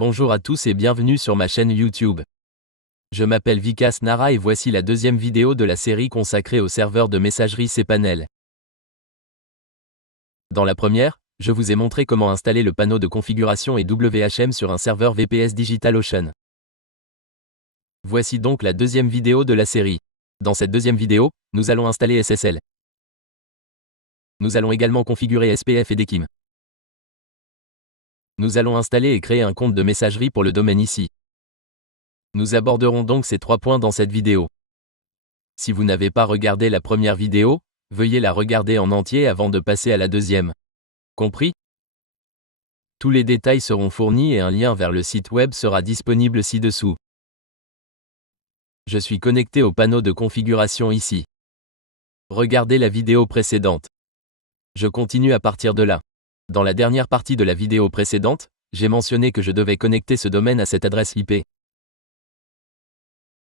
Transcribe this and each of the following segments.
Bonjour à tous et bienvenue sur ma chaîne YouTube. Je m'appelle Vikas Nara et voici la deuxième vidéo de la série consacrée au serveur de messagerie cPanel. Dans la première, je vous ai montré comment installer le panneau de configuration et WHM sur un serveur VPS DigitalOcean. Voici donc la deuxième vidéo de la série. Dans cette deuxième vidéo, nous allons installer SSL. Nous allons également configurer SPF et DKIM. Nous allons installer et créer un compte de messagerie pour le domaine ici. Nous aborderons donc ces 3 points dans cette vidéo. Si vous n'avez pas regardé la première vidéo, veuillez la regarder en entier avant de passer à la deuxième. Compris? Tous les détails seront fournis et un lien vers le site web sera disponible ci-dessous. Je suis connecté au panneau de configuration ici. Regardez la vidéo précédente. Je continue à partir de là. Dans la dernière partie de la vidéo précédente, j'ai mentionné que je devais connecter ce domaine à cette adresse IP.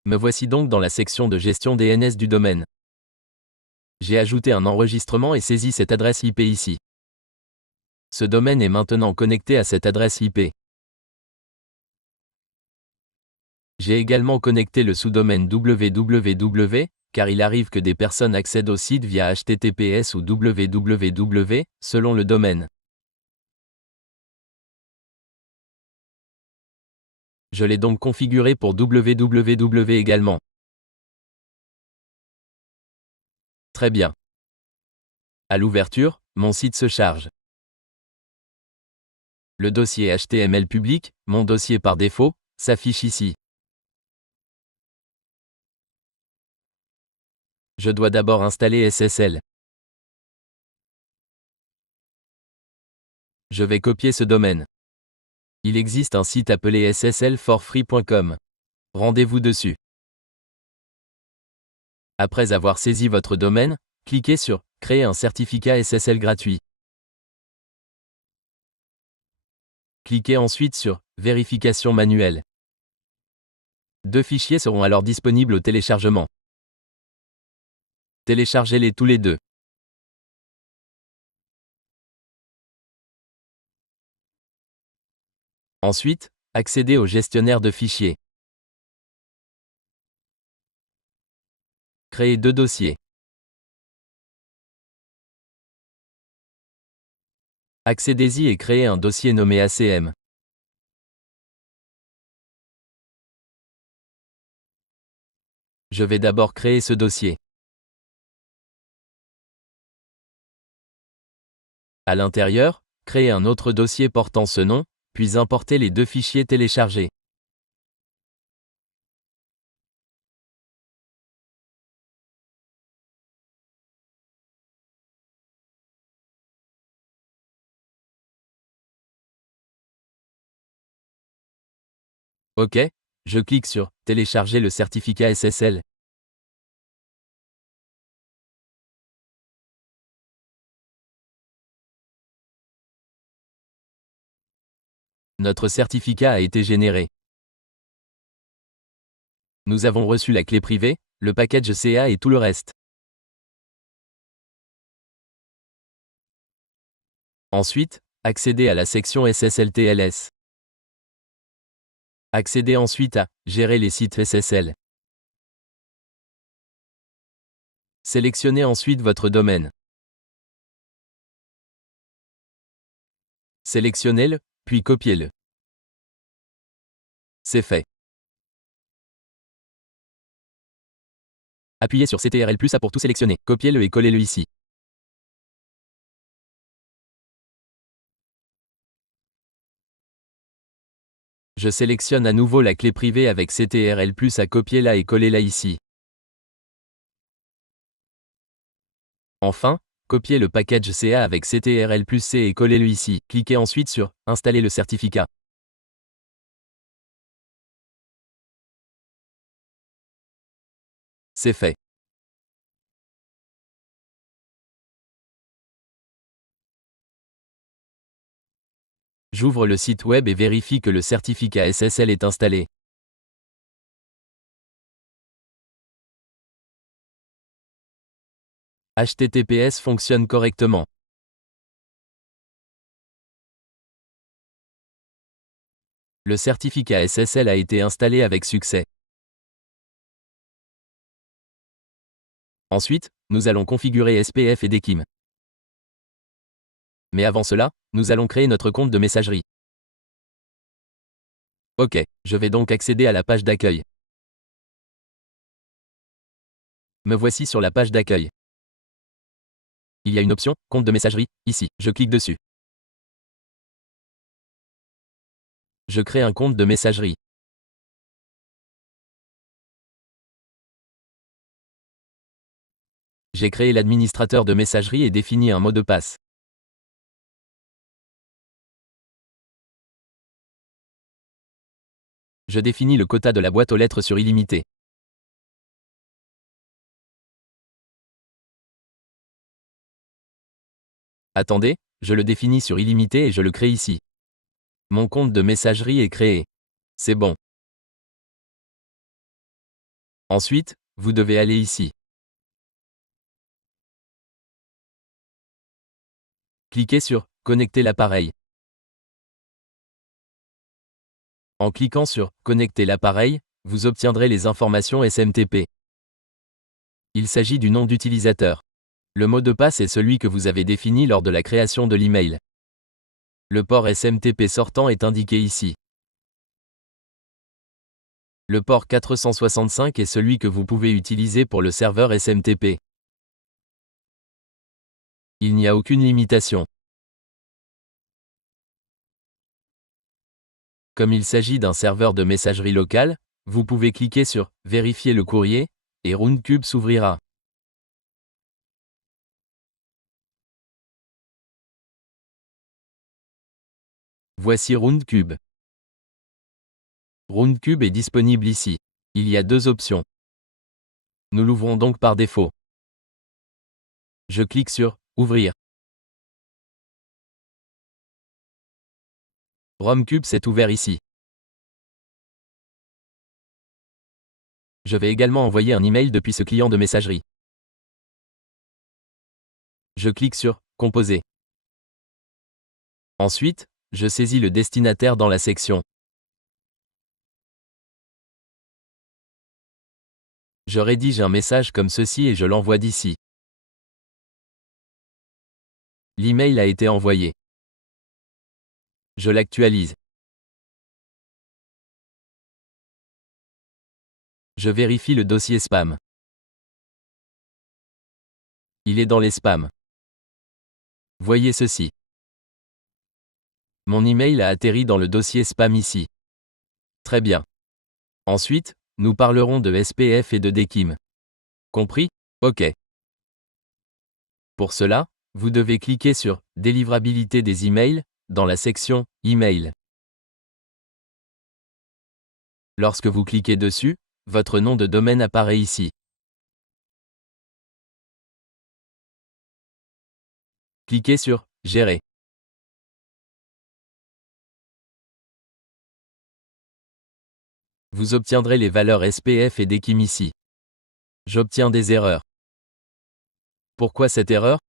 Me voici donc dans la section de gestion DNS du domaine. J'ai ajouté un enregistrement et saisi cette adresse IP ici. Ce domaine est maintenant connecté à cette adresse IP. J'ai également connecté le sous-domaine www, car il arrive que des personnes accèdent au site via HTTPS ou www, selon le domaine. Je l'ai donc configuré pour www également. Très bien. À l'ouverture, mon site se charge. Le dossier HTML public, mon dossier par défaut, s'affiche ici. Je dois d'abord installer SSL. Je vais copier ce domaine. Il existe un site appelé sslforfree.com. Rendez-vous dessus. Après avoir saisi votre domaine, cliquez sur « Créer un certificat SSL gratuit ». Cliquez ensuite sur « Vérification manuelle ». 2 fichiers seront alors disponibles au téléchargement. Téléchargez-les tous les 2. Ensuite, accédez au gestionnaire de fichiers. Créez 2 dossiers. Accédez-y et créez un dossier nommé ACM. Je vais d'abord créer ce dossier. À l'intérieur, créez un autre dossier portant ce nom, puis importez les 2 fichiers téléchargés. OK, je clique sur « Télécharger le certificat SSL ». Notre certificat a été généré. Nous avons reçu la clé privée, le package CA et tout le reste. Ensuite, accédez à la section SSL-TLS. Accédez ensuite à « Gérer les sites SSL ». Sélectionnez ensuite votre domaine. Sélectionnez-le, puis copiez-le. C'est fait. Appuyez sur CTRL+A pour tout sélectionner. Copiez-le et collez-le ici. Je sélectionne à nouveau la clé privée avec CTRL+A, copiez-la et collez-la ici. Enfin, copiez le package CA avec CTRL+C et collez-le ici. Cliquez ensuite sur « Installer le certificat ». C'est fait. J'ouvre le site web et vérifie que le certificat SSL est installé. HTTPS fonctionne correctement. Le certificat SSL a été installé avec succès. Ensuite, nous allons configurer SPF et DKIM. Mais avant cela, nous allons créer notre compte de messagerie. Ok, je vais donc accéder à la page d'accueil. Me voici sur la page d'accueil. Il y a une option, compte de messagerie, ici, je clique dessus. Je crée un compte de messagerie. J'ai créé l'administrateur de messagerie et défini un mot de passe. Je définis le quota de la boîte aux lettres sur illimité. Attendez, je le définis sur illimité et je le crée ici. Mon compte de messagerie est créé. C'est bon. Ensuite, vous devez aller ici. Cliquez sur « Connecter l'appareil ». En cliquant sur « Connecter l'appareil », vous obtiendrez les informations SMTP. Il s'agit du nom d'utilisateur. Le mot de passe est celui que vous avez défini lors de la création de l'email. Le port SMTP sortant est indiqué ici. Le port 465 est celui que vous pouvez utiliser pour le serveur SMTP. Il n'y a aucune limitation. Comme il s'agit d'un serveur de messagerie locale, vous pouvez cliquer sur « Vérifier le courrier » et Roundcube s'ouvrira. Voici Roundcube. Roundcube est disponible ici. Il y a deux options. Nous l'ouvrons donc par défaut. Je clique sur « Ouvrir ». Roundcube s'est ouvert ici. Je vais également envoyer un email depuis ce client de messagerie. Je clique sur « Composer ». Ensuite, je saisis le destinataire dans la section. Je rédige un message comme ceci et je l'envoie d'ici. L'email a été envoyé. Je l'actualise. Je vérifie le dossier spam. Il est dans les spams. Voyez ceci. Mon email a atterri dans le dossier spam ici. Très bien. Ensuite, nous parlerons de SPF et de DKIM. Compris? OK. Pour cela, vous devez cliquer sur « Délivrabilité des emails » dans la section « Email ». Lorsque vous cliquez dessus, votre nom de domaine apparaît ici. Cliquez sur « Gérer ». Vous obtiendrez les valeurs SPF et DKIM ici. J'obtiens des erreurs. Pourquoi cette erreur?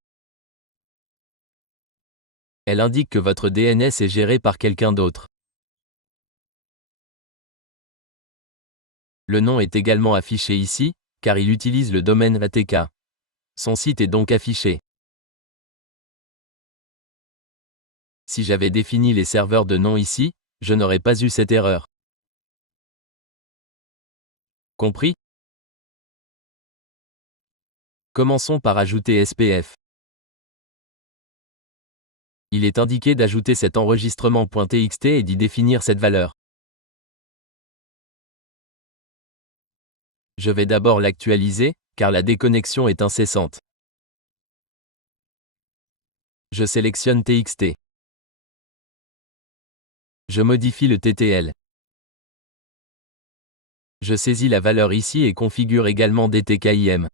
Elle indique que votre DNS est géré par quelqu'un d'autre. Le nom est également affiché ici, car il utilise le domaine ATK. Son site est donc affiché. Si j'avais défini les serveurs de nom ici, je n'aurais pas eu cette erreur. Compris? Commençons par ajouter SPF. Il est indiqué d'ajouter cet enregistrement.txt et d'y définir cette valeur. Je vais d'abord l'actualiser, car la déconnexion est incessante. Je sélectionne TXT. Je modifie le TTL. Je saisis la valeur ici et configure également DTKIM.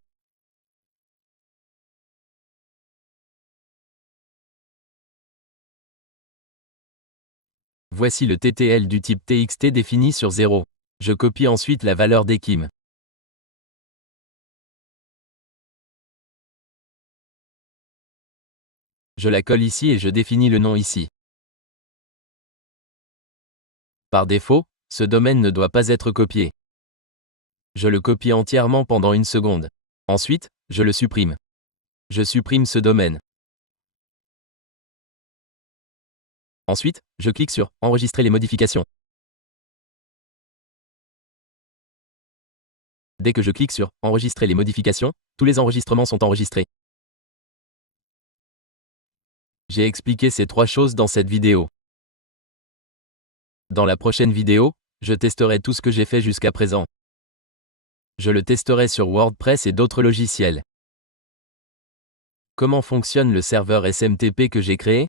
Voici le TTL du type TXT défini sur 0. Je copie ensuite la valeur DKIM. Je la colle ici et je définis le nom ici. Par défaut, ce domaine ne doit pas être copié. Je le copie entièrement pendant 1 seconde. Ensuite, je le supprime. Je supprime ce domaine. Ensuite, je clique sur « Enregistrer les modifications ». Dès que je clique sur « Enregistrer les modifications », tous les enregistrements sont enregistrés. J'ai expliqué ces 3 choses dans cette vidéo. Dans la prochaine vidéo, je testerai tout ce que j'ai fait jusqu'à présent. Je le testerai sur WordPress et d'autres logiciels. Comment fonctionne le serveur SMTP que j'ai créé?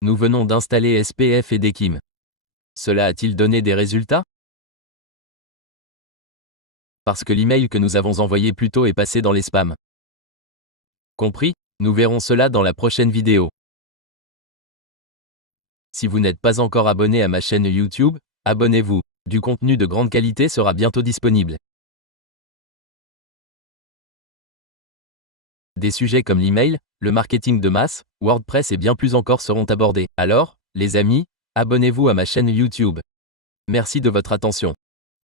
Nous venons d'installer SPF et Dekim. Cela a-t-il donné des résultats? Parce que l'email que nous avons envoyé plus tôt est passé dans les spams. Compris? Nous verrons cela dans la prochaine vidéo. Si vous n'êtes pas encore abonné à ma chaîne YouTube, abonnez-vous. Du contenu de grande qualité sera bientôt disponible. Des sujets comme l'email, le marketing de masse, WordPress et bien plus encore seront abordés. Alors, les amis, abonnez-vous à ma chaîne YouTube. Merci de votre attention.